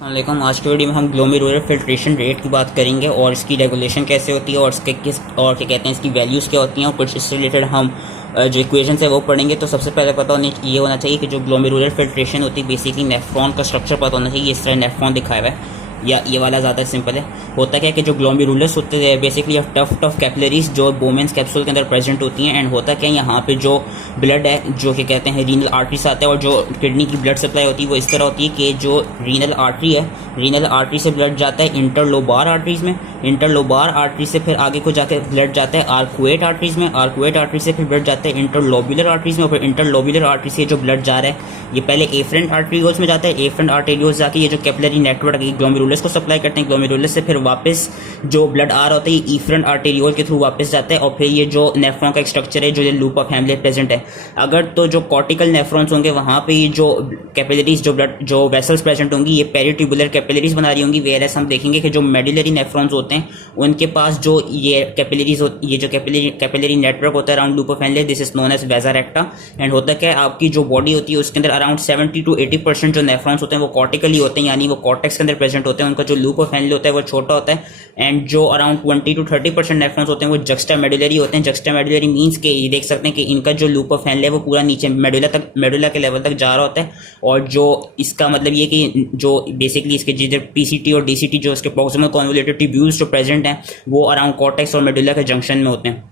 वालेकुम। आज की वीडियो में हम ग्लोमेरुलर फिल्ट्रेशन रेट की बात करेंगे और इसकी रेगुलेशन कैसे होती है और इसके किस और क्या कहते हैं इसकी वैल्यूज़ क्या होती हैं और कुछ इससे रिलेटेड हम जो इक्वेशन है वो पढ़ेंगे। तो सबसे पहले पता ये होना चाहिए कि जो ग्लोमेरुलर फिल्ट्रेशन होती है बेसिकली नेफ्रॉन का स्ट्रक्चर पता होना चाहिए। इस तरह नेफ्रॉन दिखाया हुआ है या ये वाला ज़्यादा सिंपल है। होता क्या है कि जो ग्लोमेरुलस होते हैं बेसिकली टफ कैपिलरीज जो बोमेंस कैप्सूल के अंदर प्रेजेंट होती हैं। एंड होता क्या है यहाँ पे जो ब्लड है जो क्या कहते हैं रीनल आर्टरी से आता है और जो किडनी की ब्लड सप्लाई होती है वो इस तरह होती है कि जो रीनल आर्टरी है रीनल आर्टरी से ब्लड जाता है इंटरलोबार आर्टरीज में, इंटरलोबार आर्टरी से फिर आगे को जाकर ब्लड जाता है आर्कुएट आर्टरीज में, आर्कुएट आर्टरी से फिर ब्लड जाता है इंटरलोबुलर आर्टरीज में और फिर इंटरलोबुलर आर्टरी से जो ब्लड जा रहा है ये पहले एफरेंट आर्टरीज में जाता है। एफरेंट आर्टेरियोज जाके ये जो कैपिलरी नेटवर्क है ग्लोमेरुलस को सप्लाई करते हैं। ग्लोमेरुलस से फिर वापस जो ब्लड आ रहा होता है ये इफरेंट आर्टेरियोल के थ्रू वापस जाता है और फिर ये जो नेफ्रॉन का एक स्ट्रक्चर है जो ये लूप ऑफ हेमले प्रेजेंट है। अगर तो जो कॉर्टिकल नेफ्रॉन्स होंगे वहां पे ये जो कैपिलरीज जो ब्लड जो वेसल्स प्रेजेंट होंगी ये पेरिट्यूबुलर कैपिलरीज बना रही होंगी। वेयरएस हम देखेंगे कि जो मेडुलरी नेफ्रॉन्स होते हैं उनके पास जो ये कैपिलरीज ये जो कैपिलरी नेटवर्क होता है around loop of Henle this is known as vasa recta. And होता क्या है आपकी जो बॉडी होती है उसके अंदर अराउंड 70 to 80% जो नेफ्रॉन्स होते हैं वो कॉर्टिकली होते हैं यानी वो कॉर्टेक्स के अंदर प्रेजेंट होते हैं। उनका जो लूप ऑफ हेमले होता है वो छोटा होता है। एंड जो अराउंड 20 to 30% नेफ्रॉन्स होते हैं वो जक्स्टा मेडुलरी होते हैं। जक्स्टा मेडुलरी मीन्स के ये देख सकते हैं कि इनका जो लूप ऑफ हेमले है वो पूरा नीचे मेडुला के लेवल तक जा रहा होता है। और जो इसका मतलब ये कि जो बेसिकली इसके जो पीसीटी और डीसीटी जो इसके प्रॉक्सिमल कॉन्वोल्यूटेड ट्यूब्यूल्स जो प्रेजेंट हैं वो अराउंड कॉर्टेक्स और मेडुला के जंक्शन में होते हैं।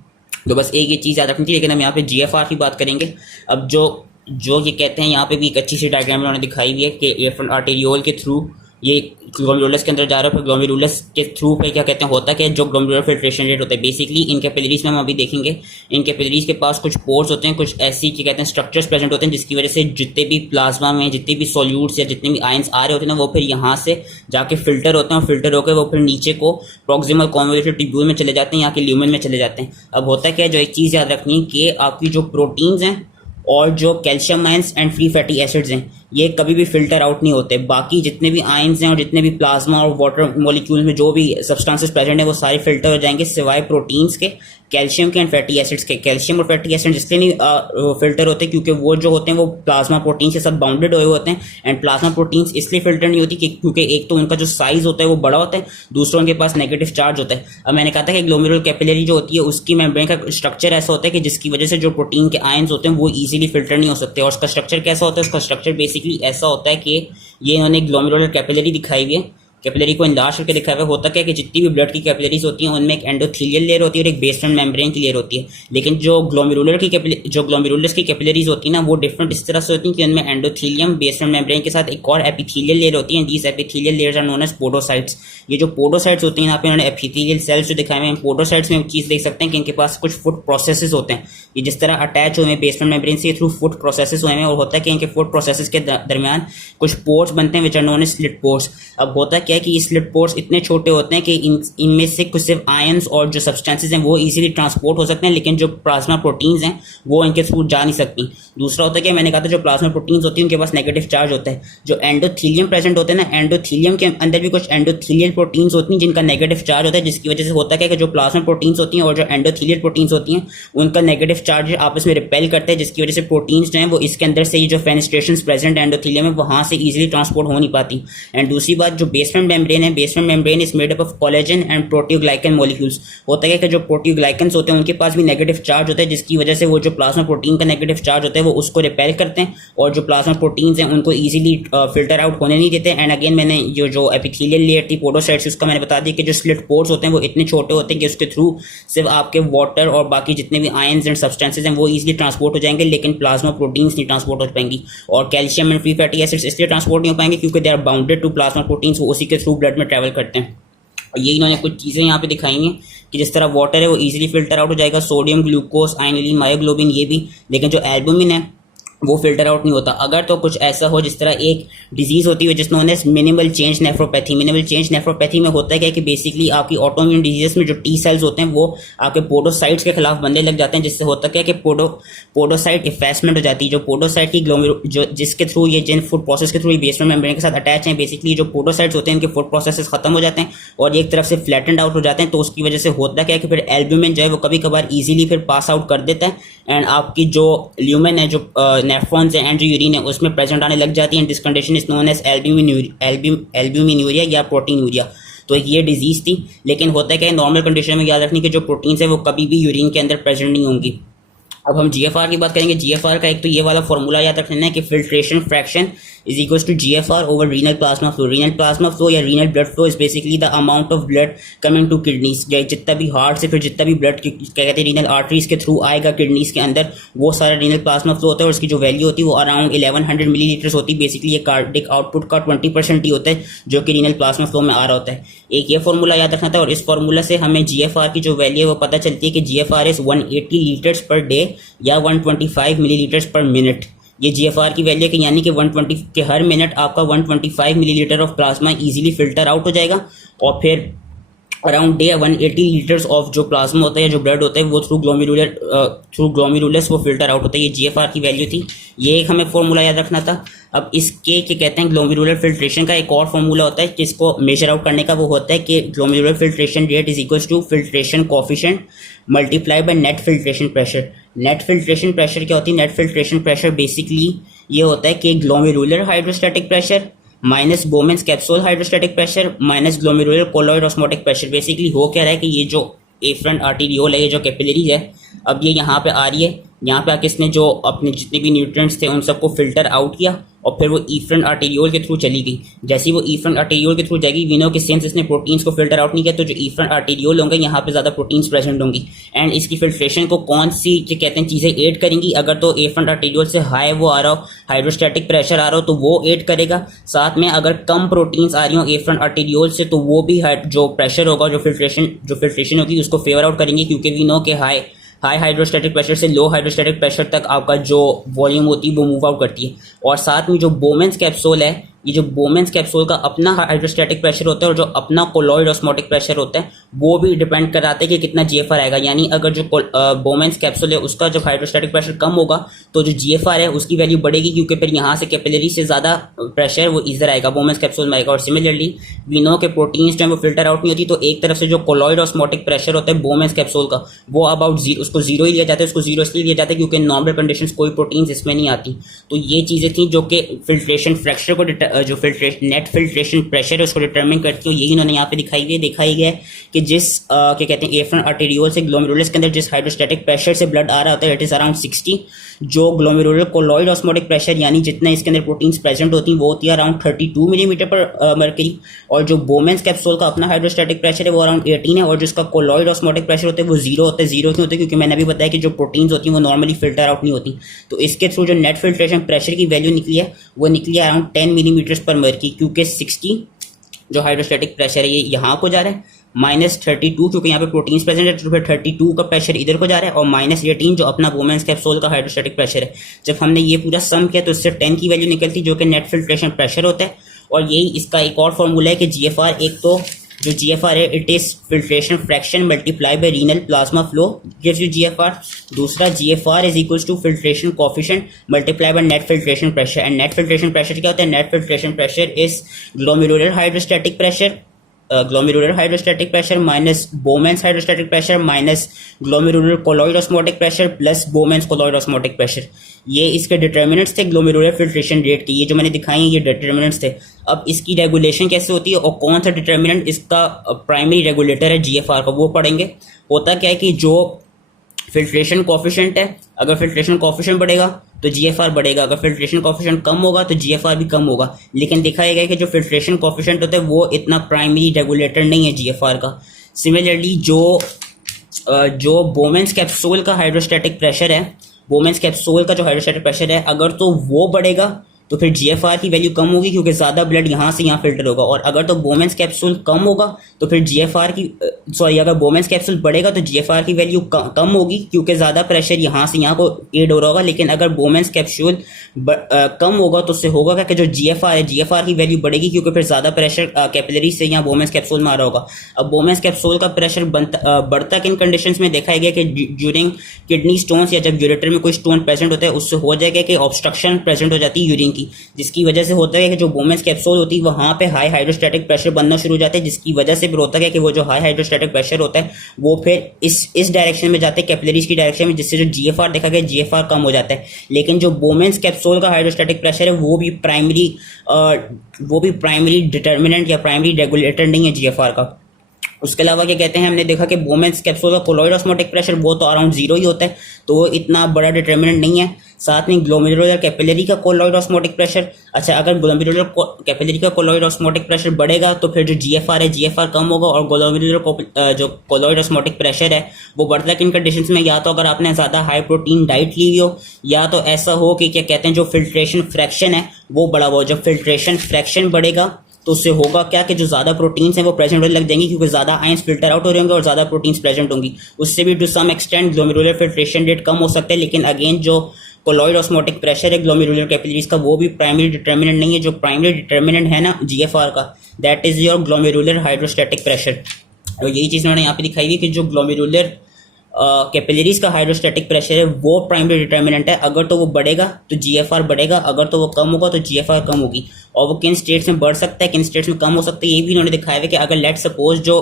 तो बस एक ये चीज़ याद रखनी चाहिए। लेकिन हम यहाँ पे जीएफआर की बात करेंगे। अब जो ये कहते हैं यहाँ पे भी एक अच्छी सी डायग्राम उन्होंने दिखाई हुई है कि एफरेंट आर्टेरियोल के थ्रू ये ग्लोमेरुलस के अंदर जा रहा है। फिर ग्लोमेरुलस के थ्रू पे क्या कहते हैं होता है कि जो ग्लोमेरुलर फिल्ट्रेशन रेट होता है बेसिकली इन कैपिलरीज में हम अभी देखेंगे इन कैपिलरीज के पास कुछ पोर्स होते हैं, कुछ ऐसी क्या कहते हैं स्ट्रक्चर्स प्रेजेंट होते हैं जिसकी वजह से जितने भी प्लाज्मा में जितने भी सॉल्यूट्स या जितने भी आयंस आ रहे होते हैं ना वो फिर यहाँ से जाके फिल्टर होते हैं और फिल्टर होकर वो फिर नीचे को प्रॉक्सिमल कॉन्वोल्यूटेड ट्यूब्यूल में चले जाते हैं यहाँ के ल्यूमेन में चले जाते हैं। अब होता क्या है जो एक चीज़ याद रखनी है कि आपकी जो प्रोटीन्स हैं और जो calcium ions and free fatty acids हैं ये कभी भी फिल्टर आउट नहीं होते। बाकी जितने भी आयंस हैं और जितने भी प्लाज्मा और वाटर मॉलिक्यूल्स में जो भी सब्सटेंसेस प्रेजेंट है वो सारे फिल्टर हो जाएंगे सिवाय प्रोटीन्स के, कैल्शियम के एंड फैटी एसिड्स के। कैल्शियम और फैटी एसिड्स इसलिए नहीं फिल्टर होते क्योंकि वो जो होते हैं वो प्लाज्मा प्रोटीन के साथ बाउंडेड हुए होते हैं। एंड प्लाज्मा प्रोटीन्स इसलिए फिल्टर नहीं होती क्योंकि एक तो उनका जो साइज होता है वो बड़ा होता है, दूसरा उनके पास नेगेटिव चार्ज होता है। अब मैंने कहा था कि ग्लोमेरुलर कैपिलरी जो होती है उसकी मेम्ब्रेन का स्ट्रक्चर ऐसा होता है कि जिसकी वजह से जो प्रोटीन के आयंस होते हैं वो इजीली फिल्टर नहीं हो सकते। और उसका स्ट्रक्चर कैसा होता है? उसका स्ट्रक्चर बेसिकली ऐसा होता है कि ये इन्होंने ग्लोमेरुलर कैपिलरी दिखाई हुई है, कैपिलरी को इनलार्ज करके दिखाया हुआ। होता क्या है कि जितनी भी ब्लड की कैपिलरीज होती हैं उनमें एक एंडोथेलियल लेयर होती है और एक बेसमेंट मेम्ब्रेन की लेयर होती है। लेकिन जो ग्लोमेरुलस की कैपिलरीज होती है ना वो डिफरेंट इस तरह से होती हैं कि उनमें एंडोथेलियम बेसमेंट मेम्ब्रेन के साथ एक और एपिथेलियल लेयर होती है। These epithelial layers are known as podocytes. ये जो पोडोसाइट्स होती हैं यहाँ पे इन्होंने एपिथेलियल सेल्स जो दिखाए हुए हैं पोडोसाइट्स में चीज़ देख सकते हैं कि इनके पास कुछ फुट प्रोसेसेस होते हैं। ये जिस तरह अटैच हुए हैं बेसमेंट मेम्ब्रेन से थ्रू फुट प्रोसेसेस हुए हैं। और होता है कि इनके फुट प्रोसेसेस के दरमियान कुछ पोर्स बनते हैं which are known as slit pores. अब होता क्या है कि ये स्लिट पोर्स इतने छोटे होते हैं कि इनमें से कुछ सिर्फ आयंस और जो सब्सटेंसेस हैं वो इजीली ट्रांसपोर्ट हो सकते हैं लेकिन जो प्लाज्मा प्रोटीन्स हैं वो इनके थ्रू जा नहीं सकती। दूसरा होता है कि मैंने कहा था जो प्लाज्मा प्रोटीन्स होती हैं उनके पास नेगेटिव चार्ज होता है। जो एंडोथेलियम प्रेजेंट होते हैं ना एंडोथेलियम के अंदर भी कुछ एंडोथेलियल प्रोटीन्स होती हैं जिनका नेगेटिव चार्ज होता है जिसकी वजह से होता है कि जो प्लाज्मा प्रोटीन्स होती हैं और जो एंडोथेलियल प्रोटीन्स होती हैं उनका नेगेटिव चार्ज आपस में रिपेल करते हैं जिसकी वजह से प्रोटीन्स जो हैं वो इसके अंदर से ही जो फेनेस्ट्रेशंस प्रेजेंट एंडोथेलियम है वहाँ से इजीली ट्रांसपोर्ट हो नहीं पाती। एंड दूसरी बात जो बेसमेंट मेम्ब्रेन है basement membrane is made up of collagen and proteoglycan molecules. होता है कि जो प्रोटियोग्लाइकन्स होते हैं उनके पास भी नेगेटिव चार्ज होता है जिसकी वजह से वो जो प्लाज्मा प्रोटीन का नेगेटिव चार्ज होता है वो उसको रिपेल करते हैं और जो प्लाज्मा प्रोटीन्स हैं उनको इजीली फिल्टर आउट होने नहीं देते। एंड अगेन मैंने जो एपिथेलियल लेयर थी पोडोसाइट्स उसका मैंने बता दिया कि जो स्लिट पोर्स होते हैं वो इतने छोटे होते हैं कि उसके थ्रू सिर्फ आपके वाटर और बाकी जितने भी आयंस एंड सब्सटेंसेस हैं वो इजीली ट्रांसपोर्ट हो जाएंगे लेकिन प्लाज्मा प्रोटीन्स नहीं ट्रांसपोर्ट हो पाएंगी। और calcium and free fatty acids इसलिए ट्रांसपोर्ट नहीं हो पाएंगे क्योंकि they are bounded to plasma proteins, वो उसी के थ्रू ब्लड में ट्रैवल करते हैं। ये इन्होंने कुछ चीज़ें यहाँ पे दिखाई हैं कि जिस तरह वाटर है वो इजीली फिल्टर आउट हो जाएगा, सोडियम ग्लूकोज आयनिलीन मायोग्लोबिन ये भी, लेकिन जो एल्बुमिन है वो फिल्टर आउट नहीं होता। अगर तो कुछ ऐसा हो जिस तरह एक डिजीज होती है जिस known as minimal change nephropathy. Minimal change nephropathy में होता है क्या कि बेसिकली आपकी ऑटोइम्यून डिजीज में जो टी सेल्स होते हैं वो आपके पोडोसाइट्स के खिलाफ बनने लग जाते हैं जिससे होता क्या कि पोडोसाइट इफेसमेंट हो जाती है। जो पोडोसाइट की जो जिसके थ्रू ये जिन फूड प्रोसेस के थ्रू ये बेसमेंट मेम्ब्रेन के साथ अटैच हैं बेसिकली जो पोडोसाइट्स होते हैं इनके फूड प्रोसेस खत्म हो जाते हैं और एक तरफ से फ्लैटेंड आउट हो जाते हैं। तो उसकी वजह से होता क्या है कि फिर एल्ब्यूमिन जो है वो कभी कभार इजीली फिर पास आउट कर देता है एंड आपकी जो ल्यूमेन है जो नेफ्रॉन्स एंड जो यूरिन है उसमें प्रेजेंट आने लग जाती है। This condition is known as albuminuria या प्रोटीनूरिया। तो ये डिजीज थी, लेकिन होता है क्या नॉर्मल कंडीशन में याद रखनी कि जो प्रोटीन्स है वो कभी भी यूरिन के अंदर प्रेजेंट नहीं होंगी। अब हम जीएफआर की बात करेंगे। जीएफआर का एक तो ये वाला फॉर्मूला याद रखना है कि filtration fraction is equals to GFR over renal plasma flow. Renal plasma flow या renal blood flow is basically the amount of blood coming to kidneys. जितना भी हार्ट से फिर जितना भी ब्लड क्या कहते हैं रीनल आर्टरीज के थ्रू आएगा किडनीज के अंदर, वो सारा रीनल प्लाज्मा फ्लो होता है और उसकी जो वैल्यू होती है वो अराउंड 1100 मिलीलीटर्स होती है। बेसिकली ये कार्डिक आउटपुट का 20% ही होता है जो कि रीनल प्लाज्मा फ्लो में आ रहा होता है। एक ये फॉर्मूला याद रखना था और इस फॉर्मूला से हमें जीएफआर की जो वैल्यू है वो पता चलती है कि GFR is 180 litres per day या 125 मिलीलीटर्स पर मिनट। ये जीएफआर की वैल्यू है कि यानी कि 120 के हर मिनट आपका 125 millilitre of plasma easily filter out हो जाएगा और फिर अराउंड डे 180 लीटर्स ऑफ जो प्लाज्मा होता है, जो ब्लड होता है, वो थ्रू ग्लोमेरुलस वो फिल्टर आउट होता है। ये जीएफआर की वैल्यू थी, ये एक हमें फॉर्मूला याद रखना था। अब इसके क्या कहते हैं ग्लोमेरुलर फिल्ट्रेशन का एक और फॉर्मूला होता है जिसको मेजर आउट करने का, वो होता है कि glomerular filtration rate is equals to filtration coefficient multiply by net filtration pressure. Net filtration pressure क्या होती है? नेट फिल्ट्रेशन प्रेशर बेसिकली ये होता है कि glomerular hydrostatic pressure minus बोमेंस capsule hydrostatic pressure minus glomerular colloid osmotic pressure. Basically हो क्या रहा है कि ये जो एफरंट आर्टीरियोल है, ये जो कैपिलरीज है, अब ये यहाँ पे आ रही है, यहाँ पे आके इसने जो अपने जितने भी न्यूट्रिएंट्स थे उन सबको फिल्टर आउट किया और फिर वो ईफ्रंट आर्टीरियोल के थ्रू चली गई। जैसे ही वो ईफ्रंट आर्टीरियोल के थ्रू जाएगी, वी नो कि सिंस इसने प्रोटीन्स को फिल्टर आउट नहीं किया तो जो ईफ्रंट आर्टीरियोल होंगे यहाँ पे ज़्यादा प्रोटीन्स प्रेजेंट होंगी एंड इसकी फिल्ट्रेशन को कौन सी जो कहते हैं चीज़ें एड करेंगी? अगर तो एफ्रंट आर्टीरियोल से हाई वो आ रहा हो, हाइड्रोस्टैटिक प्रेशर आ रहा हो तो वो एड करेगा। साथ में अगर कम प्रोटीन्स आ रही हो एफ्रंट आर्टीरियोल से तो वो भी जो प्रेशर होगा, जो फिल्ट्रेशन होगी उसको फेवर आउट करेंगे, क्योंकि वी नो कि हाई हाइड्रोस्टैटिक प्रेशर से लो हाइड्रोस्टैटिक प्रेशर तक आपका जो वॉल्यूम होती है वो मूव आउट करती है। और साथ में जो बोमेंस कैप्सूल है, ये जो बोमेंस कैप्सूल का अपना हाइड्रोस्टैटिक प्रेशर होता है और जो अपना कोलॉइड ऑस्मोटिक प्रेशर होता है वो भी डिपेंड कराते हैं कि कितना जीएफआर आएगा। यानी अगर जो बोमेंस कैप्सूल है उसका जब हाइड्रोस्टैटिक प्रेशर कम होगा तो जो जीएफआर है उसकी वैल्यू बढ़ेगी, क्योंकि फिर यहाँ से कैपिलरी से ज़्यादा प्रेशर वो इधर आएगा, बोमेंस कैप्सूल में आएगा। और सिमिलरली वी नो के प्रोटीन्स टाइम वो फिल्टर आउट नहीं होती, तो एक तरफ से जो कोलॉइड ऑस्मोटिक प्रेशर होता है बोमेंस कैप्सूल का वो अबाउट उसको जीरो ही लिया जाता है। उसको जीरो इसलिए लिया जाता है क्योंकि नॉर्मल कंडीशन कोई प्रोटीन्स इसमें नहीं आती। तो ये चीज़ें थी जो कि फिल्ट्रेशन फ्रैक्चर को जो फिल्ट्रेशन नेट फिल्ट्रेशन प्रेशर है उसको डिटरमिन करती है। यही इन्होंने यहाँ पे दिखाई गया है कि जिस क्या कहते हैं एफ्रंट आर्टेरियोल से ग्लोमेरुलस के अंदर जिस हाइड्रोस्टैटिक प्रेशर से ब्लड आ रहा होता है इट इज अराउंड 60। जो ग्लोमेरुलर कोलॉइड ऑस्मोटिक प्रेशर यानी जितना इसके अंदर प्रोटीन्स प्रेजेंट होती हैं वो होती है अराउंड 32 मिलीमीटर पर मर्करी। और जो बोमेंस कैप्सूल का अपना हाइड्रोस्टैटिक प्रेशर है वो अराउंड 18 है और जिसका कोलॉइड ऑस्मोटिक प्रेशर होता है वो जीरो होता है। जीरो क्यों होता है? क्योंकि मैंने अभी बताया कि जो प्रोटीन्स होती हैं वो नॉर्मली फिल्टर आउट नहीं होती। तो इसके थ्रू जो नेट फिल्ट्रेशन प्रेशर की वैल्यू निकली है वो निकली है अराउंड 10 मिलीमीटर पर मर्करी, क्योंकि 60 जो हाइड्रोस्टैटिक प्रेशर है ये यहाँ को जा रहा है, माइनस 32 क्योंकि यहाँ पे प्रोटीन्स प्रेजेंट है तो फिर 32 का प्रेशर इधर को जा रहा है और माइनस 18 जो अपना वोमेंस कैप्सूल का हाइड्रोस्टैटिक प्रेशर है। जब हमने ये पूरा सम किया तो इससे 10 की वैल्यू निकलती जो कि नेट फिल्ट्रेशन प्रेशर होता है। और यही इसका एक और फॉर्मूला है कि जीएफआर, एक तो जो जीएफआर है it is filtration fraction multiply by renal plasma flow gives you GFR. दूसरा GFR is equals to filtration coefficient multiply by net filtration pressure. And net filtration pressure क्या होता है? Net filtration pressure is glomerular hydrostatic pressure minus Bowman's hydrostatic pressure minus glomerular colloid osmotic pressure plus Bowman's colloid osmotic pressure. ये इसके determinants थे glomerular filtration rate के। ये जो मैंने दिखाई है ये डिटर्मिनेंट्स थे। अब इसकी रेगुलेशन कैसे होती है और कौन सा डिटर्मिनेंट इसका प्राइमरी रेगुलेटर है जीएफआर का वो पढ़ेंगे। होता क्या है कि जो फिल्ट्रेशन कोफिशिएंट है, अगर फिल्ट्रेशन कोफिशिएंट बढ़ेगा तो जीएफआर बढ़ेगा, अगर फिल्ट्रेशन कोफिशिएंट कम होगा तो जीएफआर भी कम होगा। लेकिन दिखाया गया कि जो फिल्ट्रेशन कोफिशिएंट होता है वो इतना प्राइमरी रेगुलेटर नहीं है जीएफआर का। सिमिलरली जो बोमेंस कैप्सूल का हाइड्रोस्टैटिक प्रेशर है, बोमेंस कैप्सूल का जो हाइड्रोस्टैटिक प्रेशर है अगर तो वो बढ़ेगा तो फिर जीएफआर की वैल्यू कम होगी क्योंकि ज़्यादा ब्लड यहाँ से यहाँ फिल्टर होगा। और अगर तो बोमेंस कैप्सूल कम होगा तो फिर जीएफआर की अगर बोमेंस कैप्सूल बढ़ेगा तो जीएफआर की वैल्यू कम होगी क्योंकि ज़्यादा प्रेशर यहाँ से यहाँ को एड हो रहा होगा। लेकिन अगर बोमेंस कैप्सूल कम होगा तो उससे होगा क्या कि जो जीएफआर है जीएफआर की वैल्यू बढ़ेगी क्योंकि फिर ज़्यादा प्रेशर कैपिलरी से यहाँ बोमेंस कैप्सूल में आ रहा होगा। अब बोमेंस कैप्सूल का प्रेशर बढ़ता किन कंडीशंस में देखा गया कि ड्यूरिंग किडनी स्टोन्स या जब यूरेटर में कोई स्टोन प्रेजेंट होता है उससे हो जाएगा कि ऑब्स्ट्रक्शन प्रेजेंट हो जाती है यूरिन की। होगी, जिसकी वजह से होता है कि जो बोमेंस कैप्सूल होती है वहाँ पे हाई हाइड्रोस्टैटिक प्रेशर बनना शुरू हो जाता है, जिसकी वजह से फिर होता है कि वो जो हाई हाइड्रोस्टैटिक प्रेशर होता है वो फिर इस डायरेक्शन में जाते हैं, कैपिलरीज की डायरेक्शन में, जिससे जो जीएफआर देखा गया जीएफआर कम हो जाता है। लेकिन जो बोमेंस कैप्सूल का हाइड्रोस्टैटिक प्रेशर है वो भी प्राइमरी डिटर्मिनेंट या प्राइमरी रेगुलेटर नहीं है जीएफआर का। उसके अलावा क्या कहते हैं, हमने देखा कि बोमेंस कैप्सूल का कोलॉइड ऑस्मोटिक प्रेशर वो तो अराउंड 0 ही होता है, तो वो इतना बड़ा डिटर्मिनेंट नहीं है। साथ में ग्लोमेरुलर कैपिलरी का कोलॉइड ऑस्मोटिक प्रेशर, अच्छा अगर ग्लोमेरुलर कैपिलरी का कोलॉइड ऑस्मोटिक प्रेशर बढ़ेगा तो फिर जो जीएफआर है जीएफआर कम होगा, और ग्लोमेरुलर जो कोलॉइड ऑस्मोटिक प्रेशर है वो बढ़ता है किन कंडीशंस में, या तो अगर आपने ज़्यादा हाई प्रोटीन डाइट ली हुई हो, या तो ऐसा हो कि क्या कहते हैं जो फिल्ट्रेशन फ्रैक्शन है वो बढ़ा हुआ हो। जब फिल्ट्रेशन फ्रैक्शन बढ़ेगा तो उससे होगा क्या कि जो ज़्यादा प्रोटीन्स हैं वो प्रेजेंट होने लग जाएंगी, क्योंकि ज़्यादा आयंस फिल्टर आउट हो रहे होंगे और ज़्यादा प्रोटीन्स प्रेजेंट होंगी। उससे भी to some extent glomerular filtration rate कम हो सकता है। लेकिन अगेन जो कोलॉइड ऑस्मोटिक प्रेशर है ग्लोमेरुलर कैपिलरीज का वो भी प्राइमरी डिटर्मिनेंट नहीं है। जो प्राइमरी डिटर्मिनेंट है ना जीएफआर का, that is your glomerular hydrostatic pressure. और यही चीज़ उन्होंने यहाँ पे दिखाई हुई कि जो ग्लोमेरुलर कैपिलरीज का हाइड्रोस्टैटिक प्रेशर है वो प्राइमरी डिटर्मिनेंट है। अगर तो वो बढ़ेगा तो जीएफआर बढ़ेगा, अगर तो वो कम होगा तो जीएफआर कम होगी। और वो किन स्टेट्स में बढ़ सकता है किन स्टेट्स में कम हो सकता है ये भी उन्होंने दिखाया है कि अगर लेट सपोज जो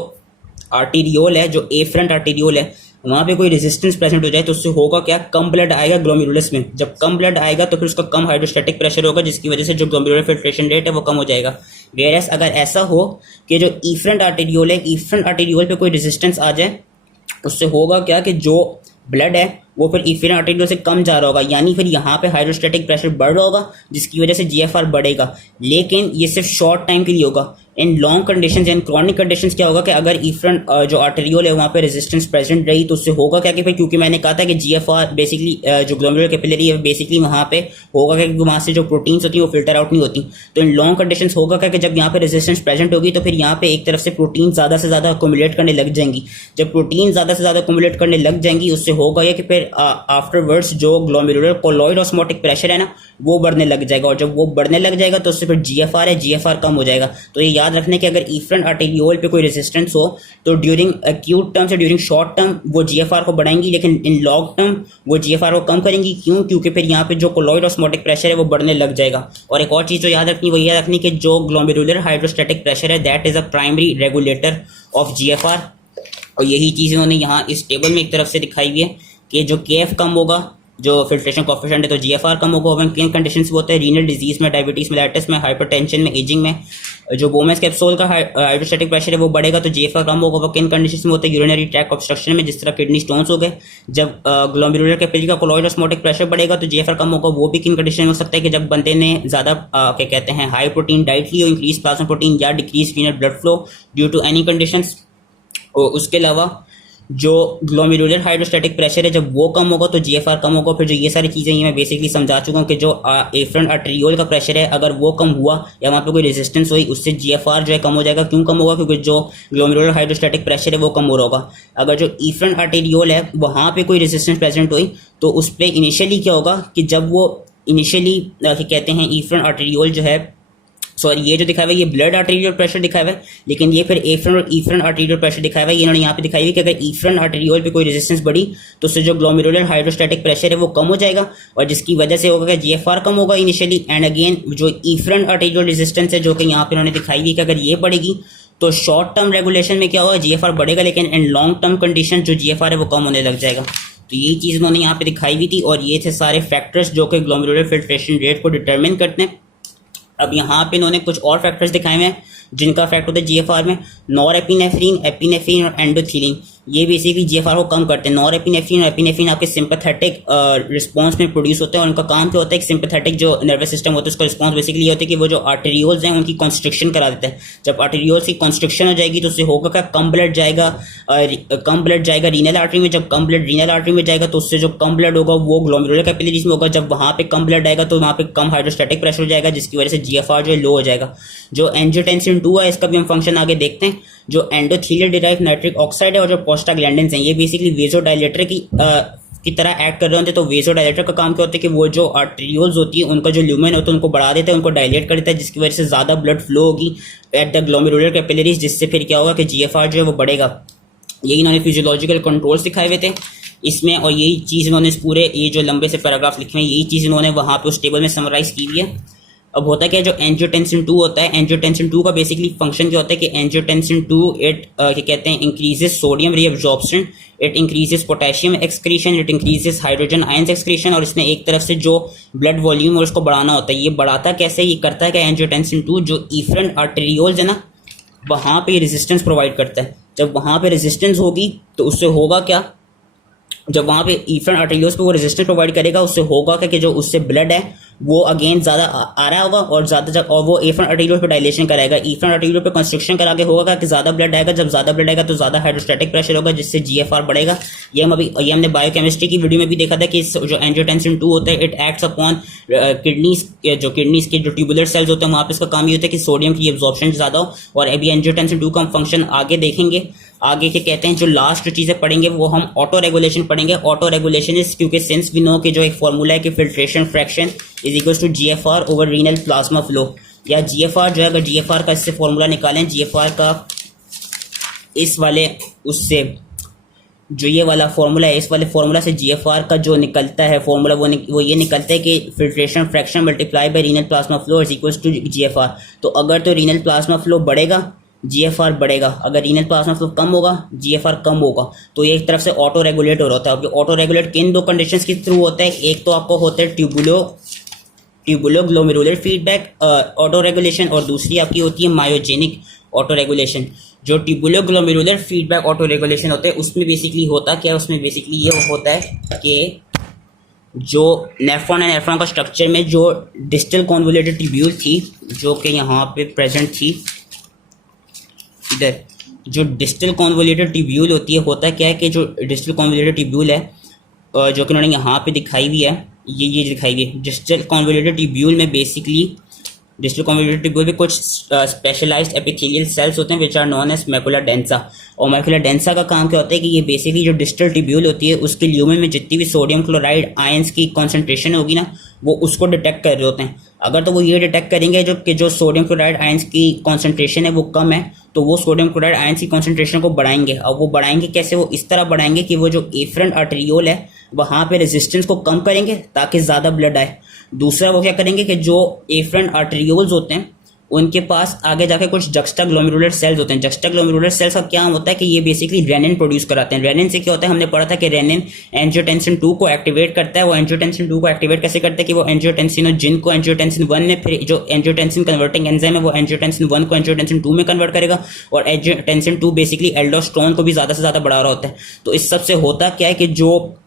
आर्टीरियोल है, जो एफरंट आर्टीरियोल है, वहाँ पे कोई रेजिस्टेंस प्रेजेंट हो जाए तो उससे होगा क्या, कम ब्लड आएगा ग्लोमेरुलस में। जब कम ब्लड आएगा तो फिर उसका कम हाइड्रोस्टैटिक प्रेशर होगा, जिसकी वजह से जो ग्लोमेरुलर फिल्ट्रेशन रेट है वो कम हो जाएगा। वेयरएस अगर ऐसा हो कि जो एफरंट आर्टीरियोल है, एफरंट आर्टीरियोल पे कोई रेजिस्टेंस आ जाए, उससे होगा क्या कि जो ब्लड है वो फिर एफरंट आर्टीरियोल से कम जा रहा होगा, यानी फिर यहाँ पे हाइड्रोस्टैटिक प्रेशर बढ़ रहा होगा, जिसकी वजह से जीएफआर बढ़ेगा। लेकिन ये सिर्फ शॉर्ट टाइम के लिए होगा। In long conditions and chronic conditions क्या होगा कि अगर एफरंट जो आर्टेरियोल है वहाँ पे रेजिस्टेंस प्रेजेंट रही तो उससे होगा क्या कि फिर, क्योंकि मैंने कहा था कि जीएफआर बेसिकली जो ग्लोमेरुलर कैपिलरी है बेसिकली वहाँ पे होगा क्या, क्योंकि वहाँ से जो प्रोटीन्स होती है वो फिल्टर आउट नहीं होती। तो इन लॉन्ग कंडीशंस होगा क्या कि जब यहाँ पे रेजिस्टेंस प्रेजेंट होगी तो फिर यहाँ पे एक तरफ से प्रोटीन ज़्यादा से ज़्यादा अकोमुलेट करने लग जाएंगी। जब प्रोटीन ज़्यादा से ज़्यादा अकोमुलेट करने लग जाएंगी उससे होगा यह कि फिर आफ्टरवर्ड्स जो ग्लोमेरुलर कोलॉइड ऑस्मोटिक प्रेशर है ना वो बढ़ने लग जाएगा, और जब वो बढ़ने लग जाएगा तो उससे फिर जीएफआर है जीएफआर कम हो जाएगा। तो ये याद रखने कि अगर एफरंट आर्टेरियोल पे कोई रेजिस्टेंस हो तो ड्यूरिंग एक्यूट टर्म से ड्यूरिंग शॉर्ट टर्म वो जीएफआर को बढ़ाएंगी, लेकिन इन लॉन्ग टर्म वो जीएफआर को कम करेंगी। क्यों? क्योंकि फिर यहाँ पे जो कोलॉइड ऑस्मोटिक प्रेशर है वो बढ़ने लग जाएगा। और एक और चीज़ जो याद रखनी वो याद रखनी कि जो ग्लोमेरुलर हाइड्रोस्टैटिक प्रेशर है that is a primary regulator of GFR. और यही चीज़ इन्होंने यहाँ इस टेबल में एक तरफ से दिखाई हुई है कि जो केएफ कम होगा, जो फिल्ट्रेशन कोएफिशिएंट है, तो जीएफआर कम होगा। किन कंडीशंस में होता है, रीनल डिजीज में, डायबिटीज मेलाइटिस में, हाइपरटेंशन में, एजिंग में। जो बोमेंस कैप्सूल का हाइड्रोस्टैटिक प्रेशर है वो बढ़ेगा तो जीएफआर कम होगा। किन कंडीशंस में होता है, यूरिनरी ट्रैक्ट ऑब्स्ट्रक्शन में, जिस तरह किडनी स्टोन्स हो गए। जब ग्लोमेरुलर कैपिलरी का कोलॉइड ऑस्मोटिक प्रेशर बढ़ेगा तो जीएफआर कम होगा। वो भी किन कंडीशन में हो सकता है कि जब बंदे ने ज़्यादा क्या कहते हैं हाई प्रोटीन डाइट ली हो, इंक्रीज प्लाज्मा प्रोटीन या decrease renal blood flow due to any conditions. और उसके अलावा जो ग्लोमेरुलर हाइड्रोस्टैटिक प्रेशर है जब वो कम होगा तो जीएफआर कम होगा। फिर जो ये सारी चीज़ें ये मैं बेसिकली समझा चुका हूँ कि जो एफरंट आर्टेरियोल का प्रेशर है अगर वो कम हुआ या वहाँ पे कोई रेजिस्टेंस हुई उससे जीएफआर जो है कम हो जाएगा। क्यों कम होगा? क्योंकि जो ग्लोमेरुलर हाइड्रोस्टैटिक प्रेशर है वो कम हो रहा होगा। अगर जो एफरंट आर्टेरियोल है वहाँ पे कोई रेजिस्टेंस प्रेजेंट हुई तो उस पर इनिशियली क्या होगा कि जब वो इनिशियली क्या कहते हैं एफरंट आर्टेरियोल जो है, सॉरी ये जो दिखाया हुआ है ये ब्लड आर्टेरियल प्रेशर दिखाया हुआ है, लेकिन ये फिर एफरंट और एफरंट आर्टेरियल प्रेशर दिखाया हुआ है। इन्होंने यहाँ पे दिखाई हुई कि अगर एफरंट आर्टेरियल पे कोई रेजिस्टेंस बढ़ी तो उससे जो ग्लोमेरुलर हाइड्रोस्टैटिक प्रेशर है वो कम हो जाएगा, और जिसकी वजह से होगा कि जीएफआर कम होगा इनिशियली। एंड अगेन जो एफरंट आर्टेरियल रेजिस्टेंस है जो कि यहाँ पे इन्होंने दिखाई हुई कि अगर ये बढ़ेगी तो शॉर्ट टर्म रेगुलेशन में क्या होगा, जीएफआर बढ़ेगा, लेकिन इन लॉन्ग टर्म कंडीशन जो जीएफआर है वो कम होने लग जाएगा। तो ये चीज़ उन्होंने यहाँ पे दिखाई हुई थी, और ये थे सारे फैक्टर्स जो कि ग्लोमेरुलर फिल्ट्रेशन रेट को डिटरमिन करते हैं। अब यहाँ पे इन्होंने कुछ और फैक्टर्स दिखाए हुए हैं जिनका इफेक्ट होता है जीएफआर में। नॉरएपिनेफ्रिन, एपिनेफ्रिन और एंडोथिलीन, ये बेसिकली जीएफआर को कम करते हैं। नॉरएपिनेफ्रिन और एपिनेफ्रिन आपके सिंपैथेटिक रिस्पांस में प्रोड्यूस होते हैं, और उनका काम क्या होता है कि सिंपैथेटिक जो नर्वस सिस्टम होता है उसका रिस्पांस बेसिकली ये होता है कि वो जो आर्टेरियोल्स हैं उनकी कॉन्स्ट्रिक्शन करा देता है। जब आर्टेरियोल्स की कॉन्स्ट्रिक्शन हो जाएगी तो उससे होगा क्या, कम ब्लड जाएगा रीनल आर्टरी में। जब कम ब्लड रीनल आर्टरी में जाएगा तो उससे जो कम ब्लड होगा वो ग्लोमेरुलर कैपिलरीज में होगा। जब वहाँ पे कम ब्लड आएगा तो वहाँ पे कम हाइड्रोस्टैटिक प्रेशर हो जाएगा, जिसकी वजह से जीएफआर जो है लो हो जाएगा। जो एंजियोटेंसिन 2 है इसका भी हम फंक्शन आगे देखते हैं। जो एंडोथेलियल डिराइव नाइट्रिक ऑक्साइड है और जो प्रोस्टाग्लैंडिन्स हैं ये बेसिकली वेजोडाइलेटर की तरह एक्ट कर रहे होते हैं। तो वेजोडाइलेटर का काम क्या होता है कि वो जो आर्टेरियोल्स होती है उनका जो ल्यूमेन होता है उनको बढ़ा देता है, उनको डायलेट कर देता है, जिसकी वजह से ज़्यादा ब्लड फ्लो होगी एट द ग्लोमेरुलर कैपिलरीज, जिससे फिर क्या होगा कि जीएफआर जो है वो बढ़ेगा। यही इन्होंने फिजियोलॉजिकल कंट्रोल्स दिखाए हुए थे इसमें, और यही चीज़ इन्होंने इस पूरे ये जो लंबे से पैराग्राफ लिखे हैं यही चीज़ इन्होंने वहाँ पे उस टेबल में समराइज की हुई है। अब होता क्या है, जो एंजियोटेंसिन 2 होता है, एंजियोटेंसिन 2 का बेसिकली फंक्शन क्या होता है कि एंजियोटेंसिन 2 इट क्या कहते हैं increases sodium reabsorption, it increases potassium excretion, it increases hydrogen ions excretion, और इसने एक तरफ से जो ब्लड वॉल्यूम है उसको बढ़ाना होता है। ये बढ़ाता कैसे, ये करता है क्या, एंजियोटेंसिन 2 जो इफरेंट आर्टेरियोल्स है ना वहाँ पे रेजिस्टेंस प्रोवाइड करता है। जब वहाँ पे रेजिस्टेंस होगी तो उससे होगा क्या, जब वहाँ पे इफरेंट आर्टेरियोल्स पे वो रेजिस्टेंस प्रोवाइड करेगा, उससे होगा क्या कि जो उससे ब्लड है वो अगेन ज़्यादा आ रहा होगा और ज़्यादा और वो इफरेंट आर्टेरियोल पे डायलेशन कराएगा, इफरेंट आर्टेरियोल पे कंस्ट्रक्शन करा के होगा कि ज़्यादा ब्लड आएगा। जब ज़्यादा ब्लड आएगा तो ज़्यादा हाइड्रोस्टैटिक प्रेशर होगा जिससे जीएफआर बढ़ेगा। ये हमने बायोकेमिस्ट्री की वीडियो में भी देखा था कि जो एंजियोटेंसिन 2 होता है इट एक्ट्स अपॉन किडनीज, जो किडनीज के जो ट्यूबुलर सेल्स होते हैं वहाँ पे इसका काम ये होता है कि सोडियम की एब्जॉर्प्शन ज़्यादा हो। और अभी एंजियोटेंसिन 2 का हम फंक्शन आगे देखेंगे। आगे के कहते हैं जो लास्ट चीज़ें पढ़ेंगे वो हम ऑटो रेगुलेशन पढ़ेंगे। ऑटो रेगुलेशन इज क्योंकि सिंस वी नो कि जो एक फॉर्मूला है कि filtration fraction is equal to GFR over renal plasma flow, या जीएफआर जो है, अगर जीएफआर का इससे फॉर्मूला निकालें, जीएफआर का इस वाले उससे जो ये वाला फॉर्मूला है, इस वाले फॉर्मूला से जीएफआर का जो निकलता है फॉर्मूला वो ये निकलता है कि filtration fraction multiply by renal plasma flow is equal to GFR. तो अगर तो रीनल प्लाज्मा फ्लो बढ़ेगा जीएफआर बढ़ेगा, अगर रीनल प्लाज्मा फ्लो कम होगा जीएफआर कम होगा। तो ये एक तरफ से ऑटो रेगुलेट हो रहा है। अब ऑटो रेगुलेट किन दो कंडीशंस के थ्रू होता है, एक तो आपको होता है tubulo glomerular feedback auto regulation, और दूसरी आपकी होती है मायोजेनिक ऑटो रेगुलेशन। जो tubulo glomerular feedback auto regulation होते हैं उसमें बेसिकली होता क्या है, उसमें बेसिकली ये होता है कि जो नेफ्रॉन है, नेफ्रॉन का स्ट्रक्चर में जो डिस्टल कॉन्वोल्यूटेड ट्यूब्यूल थी जो कि यहाँ पे प्रेजेंट थी, इधर जो डिस्टल कॉन्वोल्यूटेड ट्यूब्यूल होती है, होता क्या है कि जो डिस्टल कॉन्वोल्यूटेड ट्यूब्यूल है जो कि उन्होंने यहाँ पे दिखाई हुई है, ये दिखाई हुई है डिस्टल कॉन्वोल्यूटेड ट्यूब्यूल में बेसिकली डिस्टल कॉन्वोल्यूटेड ट्यूब्यूल में कुछ स्पेशलाइज्ड एपिथेलियल सेल्स होते हैं which are known as macula densa. और मैकुला डेंसा का काम क्या होता है कि ये बेसिकली जो डिस्टल ट्यूब्यूल होती है उसके ल्यूमेन में जितनी भी सोडियम क्लोराइड आयंस की कॉन्सेंट्रेशन होगी ना वो उसको डिटेक्ट कर रहे होते हैं। अगर तो वो ये डिटेक्ट करेंगे जो सोडियम क्लोराइड आयंस की कॉन्सेंट्रेशन है वो कम है तो वो सोडियम क्लोराइड आयंस की कॉन्सेंट्रेशन को बढ़ाएंगे। अब वो बढ़ाएंगे कैसे, वो इस तरह बढ़ाएंगे कि वो जो एफरेंट आर्टेरियोल है वहाँ पे रेजिस्टेंस को कम करेंगे ताकि ज़्यादा ब्लड आए। दूसरा वो क्या करेंगे कि जो एफरेंट आर्टेरियोल्स होते हैं उनके पास आगे जाके कुछ जक्स्टा ग्लोमेरुलर सेल्स होते हैं। जक्स्टा ग्लोमेरुलर सेल्स का क्या होता है कि ये बेसिकली रेनिन प्रोड्यूस कराते हैं। रेनिन से क्या होता है, हमने पढ़ा था कि रेनिन एंजियोटेंसिन 2 को एक्टिवेट करता है। वो एंजियोटेंसिन 2 को एक्टिवेट कैसे करता है कि वो एंजियोटेंसिन जिनको एंजियोटेंसिन 1 में, फिर जो एंजियोटेंसिन कन्वर्टिंग एंजाइम है वो एंजियोटेंसिन 1 को एंजियोटेंसिन 2 में कन्वर्ट करेगा, और एंजियोटेंसिन 2 बेसिकली एल्डोस्टेरोन को भी ज़्यादा से ज़्यादा बढ़ा रहा होता है। तो इस सबसे होता क्या है कि जो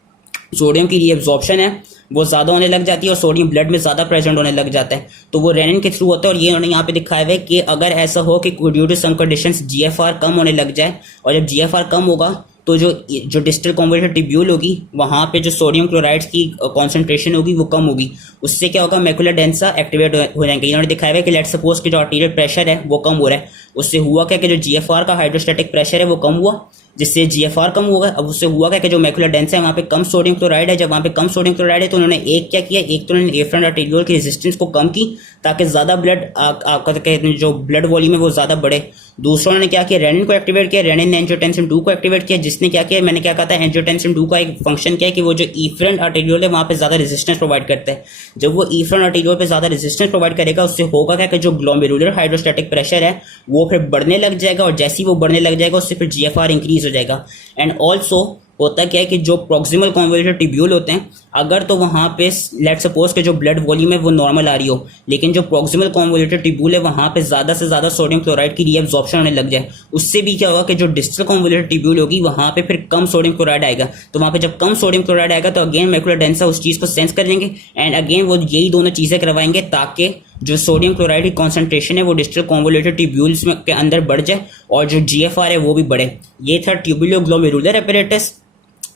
सोडियम की रीअब्जॉर्प्शन है वो ज़्यादा होने लग जाती है और सोडियम ब्लड में ज़्यादा प्रेजेंट होने लग जाता है। तो वो रेनिन के थ्रू होता है। और ये उन्होंने यहाँ पे दिखाया हुआ है कि अगर ऐसा हो कि due to some conditions GFR कम होने लग जाए, और जब जीएफआर कम होगा तो जो डिस्टल कॉन्वोल्यूटेड ट्यूब्यूल होगी वहाँ पे जो सोडियम क्लोराइड्स की कॉन्सेंट्रेशन होगी वो कम होगी। उससे क्या होगा, मैकुला डेंसा एक्टिवेट हो जाएंगे। इन्होंने दिखाया हुआ है कि लेट्स सपोज कि जो आर्टीरियल प्रेशर है वो कम हो रहा है, उससे हुआ क्या कि जो जीएफआर का हाइड्रोस्टैटिक प्रेशर है वो कम हुआ, जिससे जीएफआर कम होगा। अब उससे हुआ क्या कि जो मैकुला डेंसा है वहाँ पे कम सोडियम क्लोराइड है। जब वहाँ पे कम सोडियम क्लोराइड है तो उन्होंने एक क्या किया, एक तो उन्होंने एफरेंट आर्टेरियोल की रेजिस्टेंस को कम की ताकि ज़्यादा ब्लड आपका जो ब्लड वॉल्यूम है वो ज़्यादा बढ़े। दूसरा उन्होंने क्या किया, रेनिन को एक्टिवेट किया, रेनिन ने एंजियोटेंसिन 2 को एक्टिवेट किया, जिसने क्या किया, मैंने क्या कहा था, एंजियोटेंसिन 2 का एक फंक्शन क्या है कि वो जो एफरेंट आर्टेरियोल है वहाँ पे ज़्यादा रेजिस्टेंस प्रोवाइड करता है। जब वो एफरेंट आर्टेरियोल पे ज़्यादा रेजिस्टेंस प्रोवाइड करेगा उससे होगा क्या कि जो ग्लोमेरुलर हाइड्रोस्टैटिक प्रेशर है वो फिर बढ़ने लग जाएगा, और जैसे ही वो बढ़ने लग जाएगा उससे फिर जीएफआर इंक्रीज हो जाएगा। एंड ऑल्सो होता क्या है कि जो प्रॉक्सिमल कॉन्वोल्यूटेड ट्यूब्यूल होते हैं, अगर तो वहाँ पे लेट सपोज के जो ब्लड वॉल्यूम है वो नॉर्मल आ रही हो, लेकिन जो प्रॉक्सिमल कॉन्वोल्यूटेड ट्यूब्यूल है वहाँ पे ज़्यादा से ज़्यादा सोडियम क्लोराइड की रीअब्जॉर्प्शन होने लग जाए, उससे भी क्या होगा कि जो डिस्टल कॉन्वोल्यूटेड ट्यूब्यूल होगी वहाँ पे फिर कम सोडियम क्लोराइड आएगा। तो वहाँ पे जब कम सोडियम क्लोराइड आएगा तो अगेन मैकुला डेंसा उस चीज़ को सेंस कर लेंगे एंड अगेन वो यही दोनों चीज़ें करवाएंगे ताकि जो सोडियम क्लोराइड की कॉन्सेंट्रेशन है वो डिस्टल कॉन्वोल्यूटेड ट्यूब्यूल्स में के अंदर बढ़ जाए और जो जीएफआर है वो भी बढ़े। ये था ट्यूबुलो ग्लोमेरुलर एपरेटस।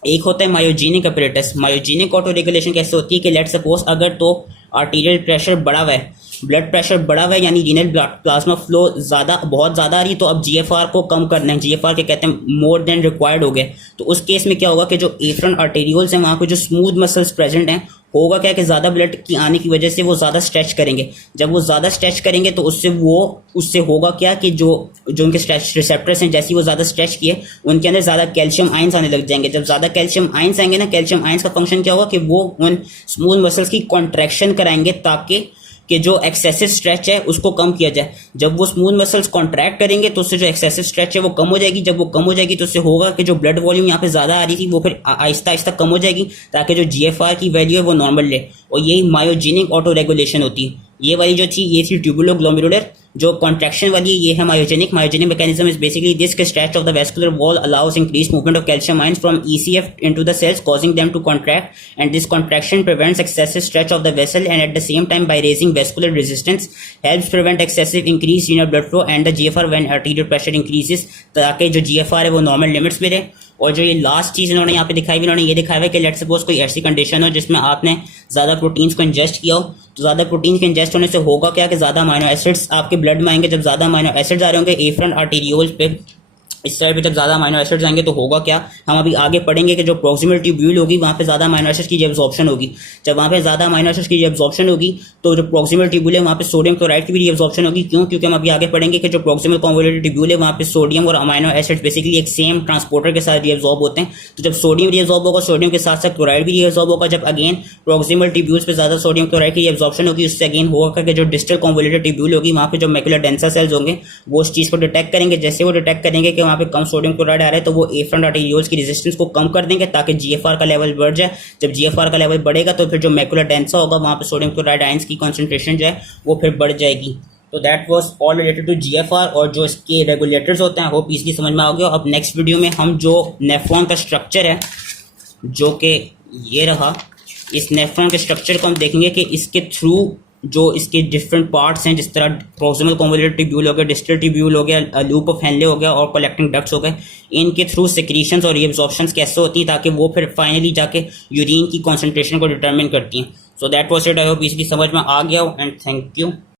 एक होता है myogenic apparatus. Myogenic auto regulation कैसे होती है कि लेट सपोज अगर तो आर्टीरियल प्रेशर बढ़ा हुआ है, ब्लड प्रेशर बढ़ा हुआ है, यानी रीनल प्लाज्मा फ्लो बहुत ज़्यादा आ रही, तो अब जीएफआर को कम करना है। जीएफआर के कहते हैं मोर देन रिक्वायर्ड हो गए। तो उस केस में क्या होगा कि जो एफरेंट आर्टेरियोल्स हैं वहाँ पे जो स्मूथ मसल्स प्रेजेंट हैं, होगा क्या कि ज़्यादा ब्लड की आने की वजह से वो ज़्यादा स्ट्रेच करेंगे। जब वो ज़्यादा स्ट्रेच करेंगे तो उससे होगा क्या कि जो उनके स्ट्रेच रिसेप्टर्स हैं, जैसे ही वो ज़्यादा स्ट्रेच किए उनके अंदर ज़्यादा कैल्शियम आयंस आने लग जाएंगे। जब ज़्यादा कैल्शियम आयंस आएंगे ना, कैल्शियम आयंस का फंक्शन क्या होगा कि वो उन स्मूथ मसल्स की कॉन्ट्रैक्शन कराएंगे ताकि कि जो एक्सेसिव स्ट्रेच है उसको कम किया जाए। जब वो स्मूथ मसल्स कॉन्ट्रैक्ट करेंगे तो उससे जो एक्सेसिव स्ट्रेच है वो कम हो जाएगी। जब वो कम हो जाएगी तो उससे होगा कि जो ब्लड वॉल्यूम यहाँ पे ज़्यादा आ रही थी वो फिर आहिस्ता आहिस्ता कम हो जाएगी, ताकि जो GFR की वैल्यू है वो नॉर्मल ले। और यही मायोजेनिक ऑटो रेगुलेशन होती है। ये वाली जो थी ये थी ट्यूबुलोग्लोमेरुलर। जो कॉन्ट्रैक्शन वाली है ये है myogenic. Myogenic mechanism is basically this stretch of the vascular wall allows increase movement of calcium ions from ECF into the cells, causing them to contract, and this contraction prevents excessive stretch of the vessel, and at the same time by raising vascular resistance helps prevent excessive increase in your blood flow and the GFR when arterial pressure increases, ताकि जो GFR है वो normal limits में रहे। और जो ये last चीज़ इन्होंने यहाँ पे दिखाई हुई, इन्होंने ये दिखाया है कि लेट्स सपोज कोई ऐसी कंडीशन हो जिसमें आपने ज़्यादा प्रोटीन्स को इंजेस्ट किया हो, तो ज़्यादा प्रोटीन के इंजेस्ट होने से होगा क्या कि ज़्यादा अमाइनो एसिड्स आपके ब्लड में आएंगे। जब ज़्यादा अमाइनो एसिड्स आ रहे होंगे एफ्रंट आर्टेरियोल्स पे, इस साइड पे जब ज़्यादा अमाइनो एसिड्स आएंगे तो होगा क्या, हम अभी आगे पढ़ेंगे कि जो प्रॉक्सिमल ट्यूब्यूल होगी वहाँ पे ज़्यादा अमाइनो एसिड्स की एब्जॉर्प्शन होगी। जब वहाँ पे ज़्यादा अमाइनो एसिड्स की एब्जॉर्प्शन होगी तो जो प्रॉक्सिमल ट्यूब्यूल है वहाँ पे सोडियम क्लोराइड की भी एब्जॉर्प्शन होगी। क्यों? क्योंकि हम अभी आगे पढ़ेंगे कि जो प्रॉक्सिमल कॉन्वोल्यूटेड ट्यूब्यूल है वहाँ पे सोडियम और अमाइनो एसिड्स बेसिकली एक सेम ट्रांसपोर्टर के साथ रीअब्जॉर्ब होते हैं। तो जब सोडियम रीअब्जॉर्ब होगा, सोडियम के साथ साथ क्लोराइड भी रीअब्जॉर्ब होगा। जब अगेन प्रॉक्सिमल ट्यूब्यूल्स पे ज़्यादा सोडियम क्लोराइड की एब्जॉर्प्शन होगी, उससे अगेन होगा कि जो डिस्टल कॉन्वोल्यूटेड ट्यूब्यूल होगी वहाँ पे जो मैकुलर डेंसा सेल्स होंगे वो उस चीज़ को डिटेक्ट करेंगे। जैसे वो डिटेक्ट करेंगे कि वहाँ पे कम सोडियम क्लोराइड आ रहा है तो वो एफ्रंट आर्टेरियोल्स की रेजिस्टेंस को कम कर देंगे ताकि GFR का लेवल बढ़ जाए। जब GFR का लेवल बढ़ेगा तो फिर जो मैकुलर डेंसा होगा वहाँ पे सोडियम क्लोराइड आयंस की कॉन्सेंट्रेशन जो है वो फिर बढ़ जाएगी। तो that was all related to GFR और जो इसके रेगुलेटर्स होते हैं। होप इजली समझ में आ गया। अब नेक्स्ट वीडियो में हम जो नेफ्रॉन का स्ट्रक्चर है जो कि ये रहा, इस नेफ्रॉन के स्ट्रक्चर को हम देखेंगे कि इसके थ्रू जो इसके डिफरेंट पार्ट्स हैं, जिस तरह प्रॉक्सिमल कॉन्वोल्यूटेड ट्यूब्यूल हो गया, डिस्टल ट्यूब्यूल हो गया, लूप ऑफ हेनले हो गया और कलेक्टिंग डक्ट्स हो गए, इनके थ्रू सेक्रीशंस और रीअब्जॉर्प्शंस कैसे होती हैं ताकि वो फिर फाइनली जाके यूरिन की कॉन्सेंट्रेशन को डिटरमिन करती हैं। So that was it. I hope easily समझ में आ गया एंड थैंक यू।